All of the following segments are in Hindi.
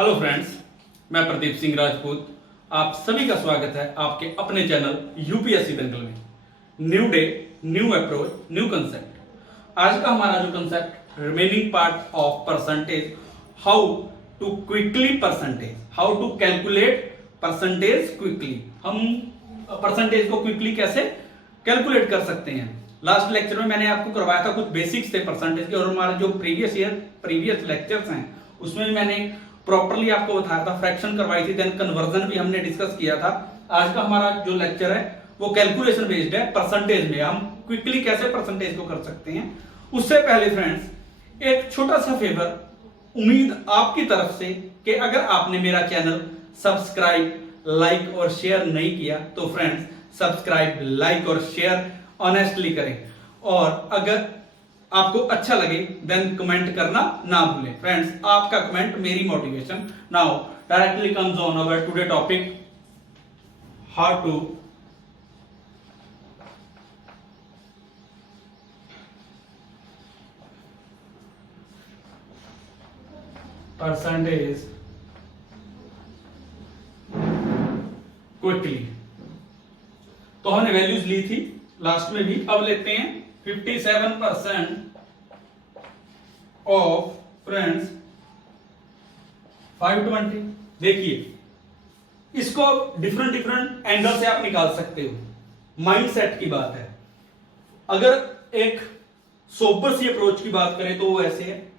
हेलो फ्रेंड्स, मैं प्रदीप सिंह राजपूत। आप सभी का स्वागत है आपके अपने चैनल यूपीएससी दंगल में। New day, new approach, new concept. आज का हमारा जो concept remaining part of percentage, how to quickly percentage, how to calculate percentage quickly. हम परसेंटेज को क्विकली कैसे कैलकुलेट कर सकते हैं। लास्ट लेक्चर में मैंने आपको करवाया था कुछ बेसिक्स थे परसेंटेज के, और हमारे जो प्रीवियस लेक्चर्स हैं उसमें भी मैंने प्रॉपर्ली आपको बताया था, फ्रैक्शन करवाई थी, देन कन्वर्जन भी हमने डिस्कस किया था। आज का हमारा जो लेक्चर है वो कैलकुलेशन बेस्ड है। परसेंटेज में हम क्विकली कैसे परसेंटेज को कर सकते हैं। उससे पहले फ्रेंड्स एक छोटा सा फेवर, उम्मीद आपकी तरफ से कि अगर आपने मेरा चैनल सब्सक्राइब, लाइक और शेयर नहीं किया तो फ्रेंड्स सब्सक्राइब, लाइक और शेयर ऑनेस्टली करें, और अगर आपको अच्छा लगे देन कमेंट करना ना भूलें। फ्रेंड्स, आपका कमेंट मेरी motivation. Now directly comes on our today topic, how to percentage quickly. तो हमने वैल्यूज ली थी लास्ट में भी, अब लेते हैं 57% ऑफ फ्रेंड्स 520। देखिए, इसको डिफरेंट एंगल से आप निकाल सकते हो। माइंडसेट की बात है। अगर एक सोबर सी अप्रोच की बात करें तो वो ऐसे है,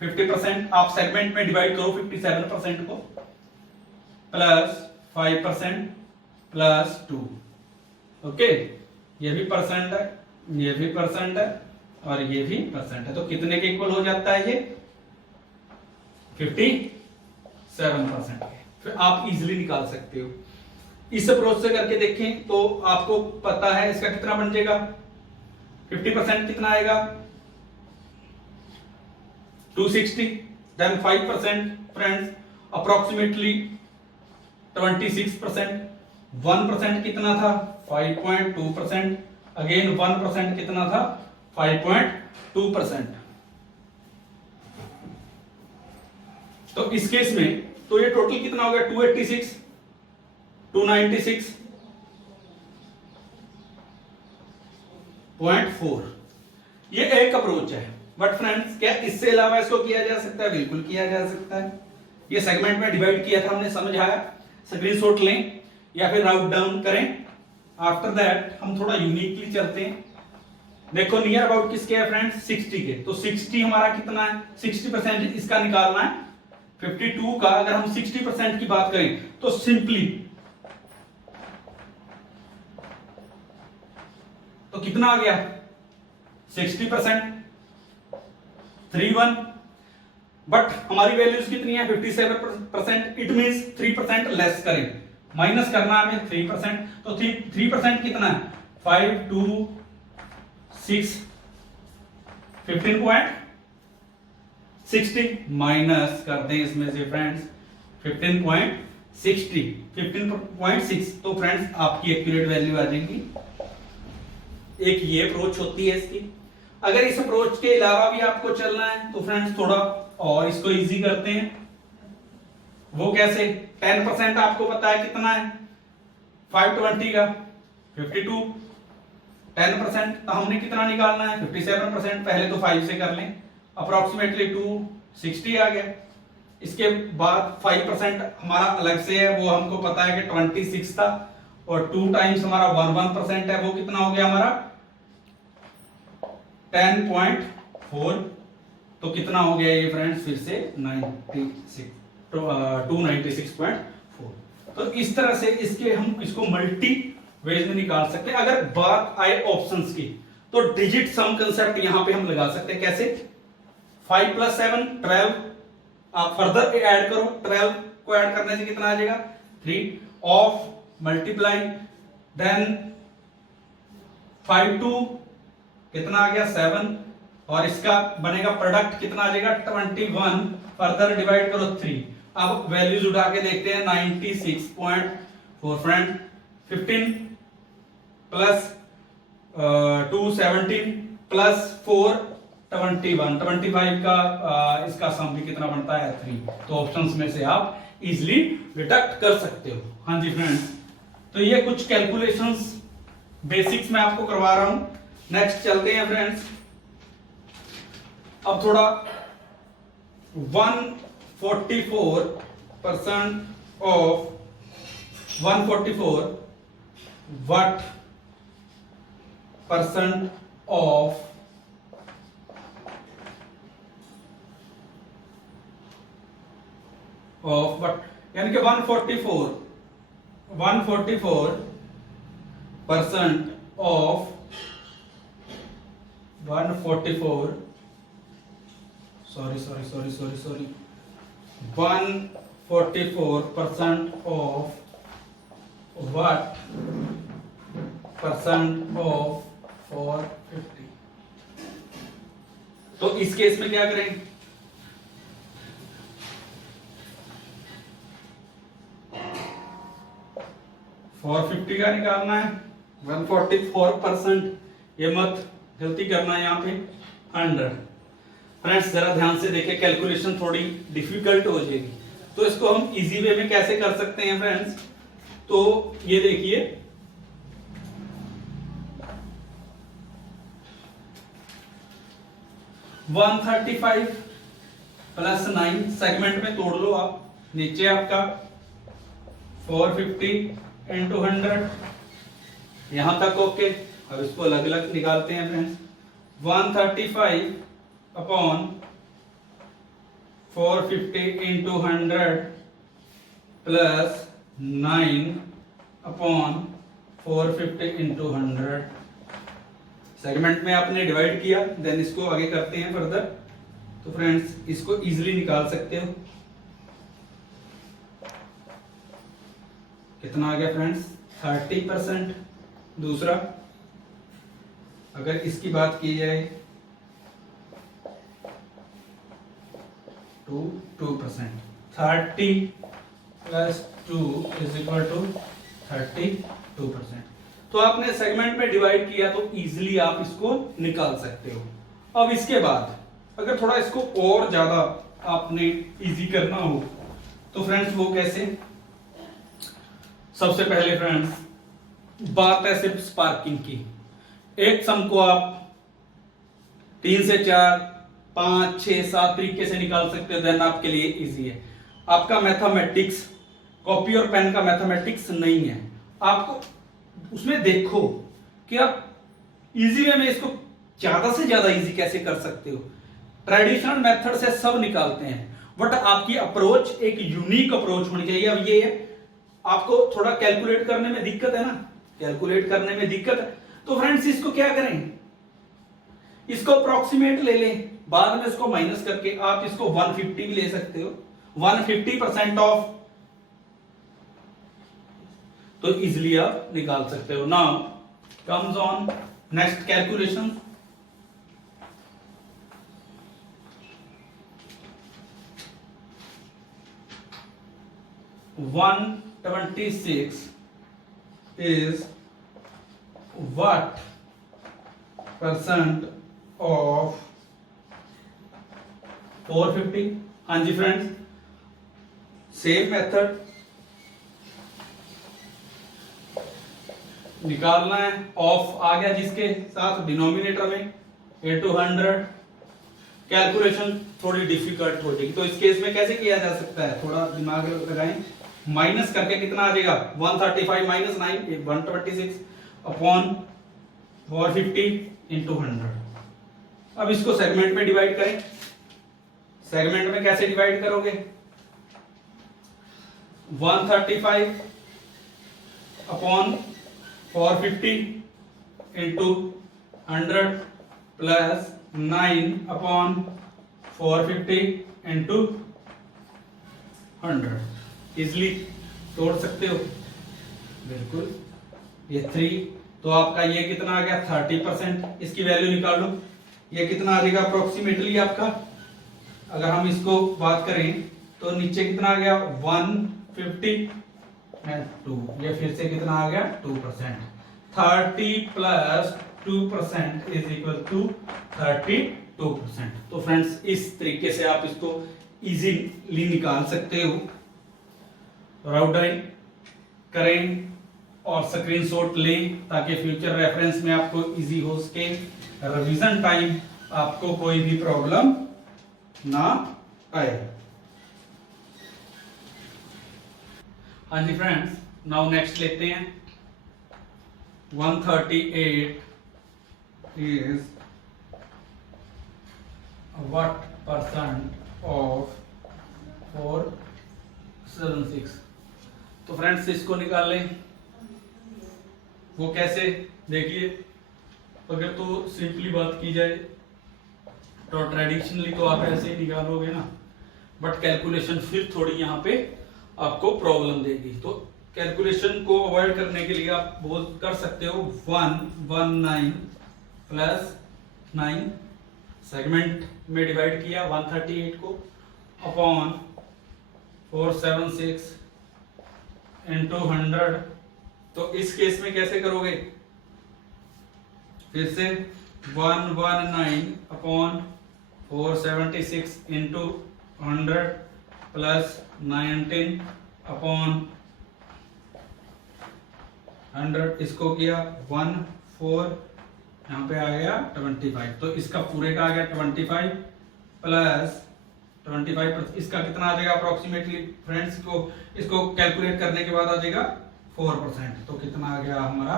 50% आप सेगमेंट में डिवाइड करो 57% को, प्लस 5% प्लस 2। ओके, ये भी परसेंट है, ये भी परसेंट है और ये भी परसेंट है, तो कितने के इक्वल हो जाता है ये 57% के। फिर आप इजीली निकाल सकते हो। इस अप्रोच से करके देखें तो आपको पता है इसका कितना बन जाएगा। 50% कितना आएगा 260, देन 5% फ्रेंड्स अप्रोक्सीमेटली 26%, 1% कितना था 5.2%, अगेन 1% कितना था 5.2%। तो इस केस में तो ये टोटल कितना हो गया 286, 296.4। ये एक अप्रोच है, बट फ्रेंड्स क्या इससे अलावा इसको किया जा सकता है? बिल्कुल किया जा सकता है। ये सेगमेंट में डिवाइड किया था हमने, समझाया, स्क्रीनशॉट लें या फिर राउट डाउन करें। आफ्टर दैट हम थोड़ा यूनिकली चलते हैं। देखो नियर अबाउट किसके है फ्रेंड्स 60 के, तो 60 हमारा कितना है, 60% इसका निकालना है 52 का। अगर हम 60% की बात करें तो सिंपली तो कितना आ गया 60%, 31। बट हमारी वैल्यूज कितनी है 57%, इट मींस 3% लेस करें, माइनस करना है हमें 3%। तो 3% कितना है 5 2 6, 15.60 माइनस कर दें इसमें से फ्रेंड्स 15.6। तो फ्रेंड्स आपकी एक्यूरेट वैल्यू आ जाएगी। एक ये अप्रोच होती है इसकी। अगर इस अप्रोच के अलावा भी आपको चलना है तो फ्रेंड्स थोड़ा और इसको इजी करते हैं। वो कैसे, 10% आपको पता है कितना है 520 का 52, 10% तो हमने कितना निकालना है 57%। पहले तो 5 से कर लें, अप्रोक्सीमेटली 260 आ गया। इसके बाद 5% हमारा अलग से है, वो हमको पता है कि 26 था, और 2 टाइम्स हमारा 1% है, वो कितना हो गया हमारा 10.4। तो कितना हो गया ये फ्रेंड्स फिर से 296.4। तो इस तरह से इसके हम इसको मल्टी वेज में निकाल सकते हैं। अगर बात आए ऑप्शंस की तो डिजिट सम कंसेप्ट यहां पे हम लगा सकते हैं। कैसे, 5 + 7 12, आप फर्दर ऐड करो, 12 को ऐड करने से कितना आ जाएगा 3, ऑफ मल्टीप्लाई, देन 5 2 कितना आ गया 7, और इसका बनेगा प्रोडक्ट कितना आ जाएगा 21, फर्दर डिवाइड करो 3। अब वैल्यूज उठा के देखते हैं 96.4 फ्रेंड, 15 प्लस 2 17 प्लस 4 21, 25 का इसका सम भी कितना बनता है 3। तो ऑप्शंस में से आप इजिली डिडक्ट कर सकते हो। हाँ जी फ्रेंड्स, तो ये कुछ कैलकुलेशंस बेसिक्स मैं आपको करवा रहा हूं। नेक्स्ट चलते हैं फ्रेंड्स, अब थोड़ा 144% of 144 what percent of what, यानी कि 144% of 144 sorry 144% of what percent of 450। तो इस केस में क्या करें, $450 का निकालना है, 144%, ये मत गलती करना है यहाँ पे 100। फ्रेंड्स जरा ध्यान से देखिए, कैलकुलेशन थोड़ी डिफिकल्ट हो जाएगी, तो इसको हम इजी वे में कैसे कर सकते हैं फ्रेंड्स। तो ये देखिए, $135 प्लस 9 सेगमेंट में तोड़ लो आप, नीचे आपका 450 इंटू 100, यहां तक ओके। अब इसको अलग अलग निकालते हैं friends, 135 upon 450 into 100 plus 9 upon 450 into 100। Segment में आपने डिवाइड किया, देन इसको आगे करते हैं फर्दर। तो फ्रेंड्स इसको इजीली निकाल सकते हो, कितना आ गया फ्रेंड्स 30%। दूसरा अगर इसकी बात की जाए 2%, 30 प्लस 2 इज इक्वल टू 32%। तो आपने सेगमेंट में डिवाइड किया तो इजीली आप इसको निकाल सकते हो। अब इसके बाद अगर थोड़ा इसको और ज्यादा आपने इजी करना हो तो फ्रेंड्स वो कैसे, सबसे पहले फ्रेंड्स बात है सिर्फ स्पार्किंग की। एक सम को आप 3 से 4, 5, 6, 7 तरीके से निकाल सकते हो, देन आपके लिए इजी है। आपका मैथमेटिक्स कॉपी और पेन का मैथमेटिक्स नहीं है, आपको उसमें देखो कि आप इजी वे में इसको ज्यादा से ज्यादा इजी कैसे कर सकते हो। ट्रेडिशनल मेथड से सब निकालते हैं, बट आपकी अप्रोच एक यूनिक अप्रोच होनी चाहिए। अब ये आपको थोड़ा कैलकुलेट करने में दिक्कत है ना, कैलकुलेट करने में दिक्कत है, तो फ्रेंड्स इसको क्या करें, इसको अप्रोक्सीमेट ले लें, बाद में इसको माइनस करके आप इसको 150 भी ले सकते हो, 150% ऑफ, तो इजिली आप निकाल सकते हो। Now comes on next calculation. $126 is what percent of 450। हाँ जी फ्रेंड्स, सेम मेथड निकालना है। ऑफ आ गया जिसके साथ डिनोमिनेटर में into 100। कैलकुलेशन थोड़ी डिफिकल्ट हो जाएगी, तो इस केस में कैसे किया जा सकता है, थोड़ा दिमाग लगाएं। माइनस करके कितना आ जाएगा 135 माइनस 9 126 अपॉन 450 इंटू 100। अब इसको सेगमेंट में डिवाइड करें। सेगमेंट में कैसे डिवाइड करोगे, 135 upon 450 into 100 plus 9 upon 450 into 100। Easily तोड़ सकते हो, बिल्कुल। ये 3, तो आपका ये कितना आ गया 30%। इसकी वैल्यू निकाल लो, ये कितना आ जाएगा अप्रोक्सीमेटली आपका, अगर हम इसको बात करें तो नीचे कितना आ गया 150 एंड 2, ये फिर से कितना आ गया 2%। 30 प्लस 2% इज इक्वल टू 32। 2%। तो फ्रेंड्स इस तरीके से आप इसको इजीली निकाल सकते हो। राउट डाउन करें और स्क्रीनशॉट लें ताकि फ्यूचर रेफरेंस में आपको इजी हो सके, रिवीजन टाइम आपको कोई भी प्रॉब्लम ना आए। हाँ जी फ्रेंड्स, नाउ नेक्स्ट लेते हैं। 138 is what percent of 476। तो फ्रेंड्स इसको निकाल लें। वो कैसे, देखिए अगर तो सिंपली बात की जाए तो ट्रेडिशनली तो आप ऐसे ही निकालोगे ना, बट कैलकुलेशन फिर थोड़ी यहाँ पे आपको प्रॉब्लम देगी। तो कैलकुलेशन को अवॉइड करने के लिए आप बोल कर सकते हो 119 प्लस 9 सेगमेंट में डिवाइड किया 138 को अपॉन 476 इंटू 100। तो इस केस में कैसे करोगे, फिर से 119 अपॉन 476 इंटू 100 प्लस 19 अपॉन 100, इसको किया 14, यहाँ पे आ गया 25। तो इसका पूरे का आ गया 25 प्लस 25, इसका कितना आ जाएगा अप्रोक्सीमेटली फ्रेंड्स, को इसको कैलकुलेट करने के बाद आ जाएगा 4%। तो कितना आ गया हमारा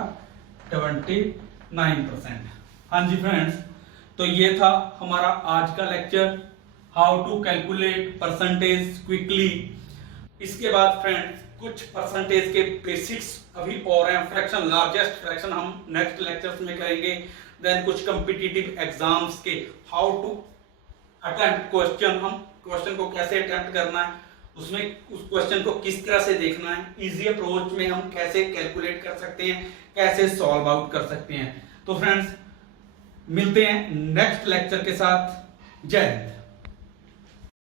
29%। हाँ जी फ्रेंड्स, तो ये था हमारा आज का lecture, how to calculate percentage quickly. इसके बाद फ्रेंड्स कुछ परसेंटेज के बेसिक्स अभी और हैं, फ्रैक्शन, लार्जेस्ट फ्रैक्शन हम नेक्स्ट लेक्चर्स में करेंगे। देन कुछ कॉम्पिटिटिव एग्जाम्स के हाउ टू अटेम्प्ट क्वेश्चन, हम क्वेश्चन को कैसे अटेम्प्ट करना है, उसमें उस क्वेश्चन को किस तरह से देखना है, इजी अप्रोच में हम कैसे कैलकुलेट कर सकते हैं, कैसे सॉल्व आउट कर सकते हैं। तो फ्रेंड्स मिलते हैं नेक्स्ट लेक्चर के साथ। जय हिंद।